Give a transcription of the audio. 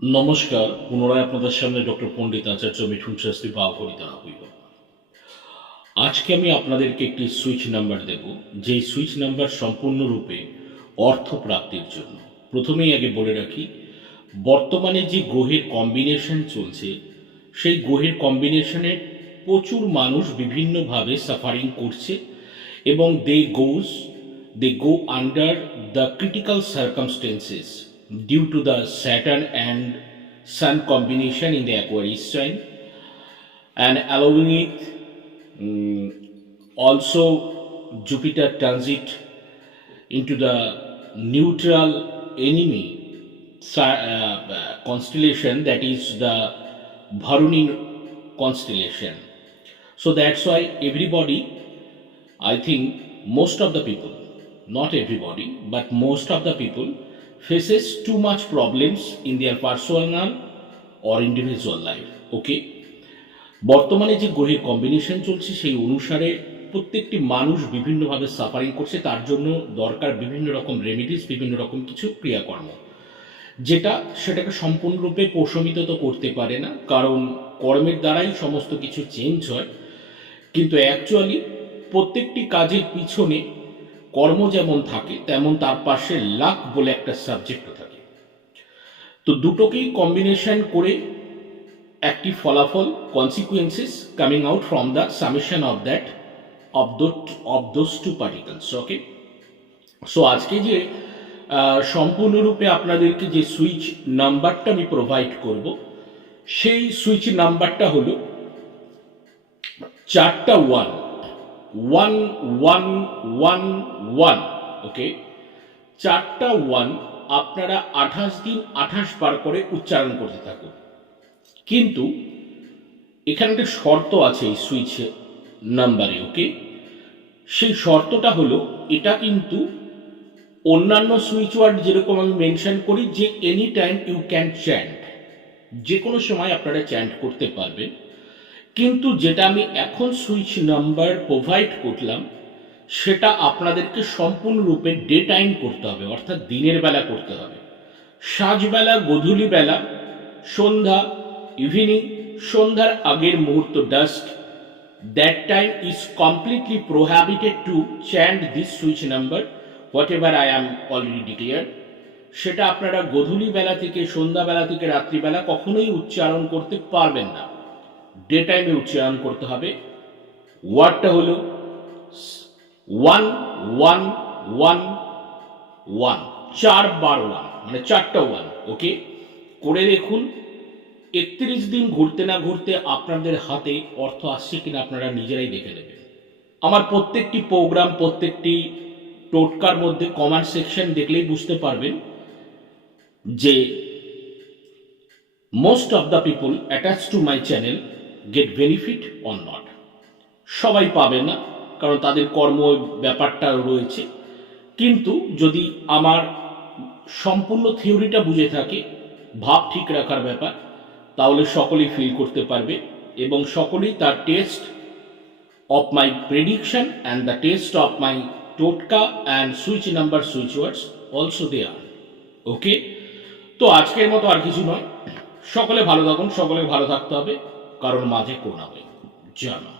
নমস্কার, পুনরায় আপনাদের সামনে ডক্টর পণ্ডিত আচার্য মিঠুন শাস্ত্রী বা করিতা হইব আজকে আমি আপনাদেরকে একটি সুইচ নাম্বার দেব, যেই সুইচ নাম্বার সম্পূর্ণরূপে অর্থ প্রাপ্তির জন্য। প্রথমেই আগে বলে রাখি, বর্তমানে যে গ্রহের কম্বিনেশন চলছে, সেই গ্রহের কম্বিনেশনে প্রচুর মানুষ বিভিন্নভাবে সাফারিং করছে এবং they goes they go under the critical circumstances due to the Saturn and Sun combination in the Aquarius sign, and allowing it mm, also Jupiter transit into the neutral enemy uh, uh, constellation that is the Varuni constellation. So that's why everybody I think most of the people, not everybody, but most of the people faces too much problems in their personal or individual life. Okay? বর্তমানে যে গ্রহের combination চলছে, সেই অনুসারে প্রত্যেকটি মানুষ বিভিন্নভাবে suffering করছে, তার জন্য দরকার বিভিন্ন রকম রেমিডিস বিভিন্ন রকম কিছু ক্রিয়াকর্ম যেটা সেটাকে সম্পূর্ণরূপে প্রশমিত তো করতে পারে না, কারণ কর্মের দ্বারাই সমস্ত কিছু চেঞ্জ হয় কিন্তু অ্যাকচুয়ালি প্রত্যেকটি কাজের পিছনে কর্ম যেমন থাকে, তেমন তার পাশে লাক বলে একটা সাবজেক্টও থাকে। তো দুটোকেই কম্বিনেশন করে একটি ফলাফল consequences coming out from the summation of that of though of those two particles okay so আজকে যে সম্পূর্ণরূপে আপনাদেরকে যে সুইচ নাম্বারটা আমি প্রোভাইড করব, সেই সুইচ নাম্বারটা হলো চারটা one one one one one okay চারটা ওয়ান আপনারা আঠাশ দিন আঠাশ বার করে উচ্চারণ করতে থাকুন। কিন্তু এখানে একটা শর্ত আছে এই সুইচ নাম্বারে ওকে সেই শর্তটা হলো, এটা কিন্তু অন্যান্য সুইচ ওয়ার্ড যেরকম আমি মেনশন করি, যে any time you can chant যে কোনো সময় আপনারা চ্যান্ট করতে পারবেন। কিন্তু যেটা আমি এখন সুইচ নাম্বার প্রোভাইড করলাম, সেটা আপনাদেরকে সম্পূর্ণরূপে ডে টাইম করতে হবে, অর্থাৎ দিনের বেলা করতে হবে। সাজবেলা গধূলি বেলা সন্ধ্যা ইভিনিং সন্ধ্যার আগের মুহূর্ত dusk that time is completely prohibited to chant this switch number whatever I am already declare সেটা আপনারা গধূলি বেলা থেকে, সন্ধ্যাবেলা থেকে, রাত্রিবেলা কখনোই উচ্চারণ করতে পারবেন না। ডে টাইমে উচ্চারণ করতে হবে। ওয়ার্ডটা হলো ওয়ান ওয়ান ওয়ান ওয়ান চার বার ওয়ান মানে চারটা ওয়ান ওকে করে দেখুন, একত্রিশ দিন ঘুরতে না ঘুরতে আপনাদের হাতে অর্থ আসছে কিনা আপনারা নিজেরাই দেখে নেবেন। আমার প্রত্যেকটি প্রোগ্রাম প্রত্যেকটি টোটকার মধ্যে কমেন্ট সেকশন দেখলেই বুঝতে পারবেন যে most of the people attach to my channel get benefit on not সবাই পাবে না, কারণ তাদের কর্ম ব্যাপারটা রয়েছে। কিন্তু যদি আমার সম্পূর্ণ থিওরিটা বুঝে থাকে, ভাব ঠিক রাখার ব্যাপার, তাহলে সকলেই ফিল করতে পারবে এবং সকলেই তার test of my prediction and the test of my টোটকা and switch number switch words also they are. Okay তো আজকের মতো আর কিছু নয়। সকলে ভালো থাকুন, সকলে ভালো থাকতে হবে। কারণ মাঝে করোনা হবে জানা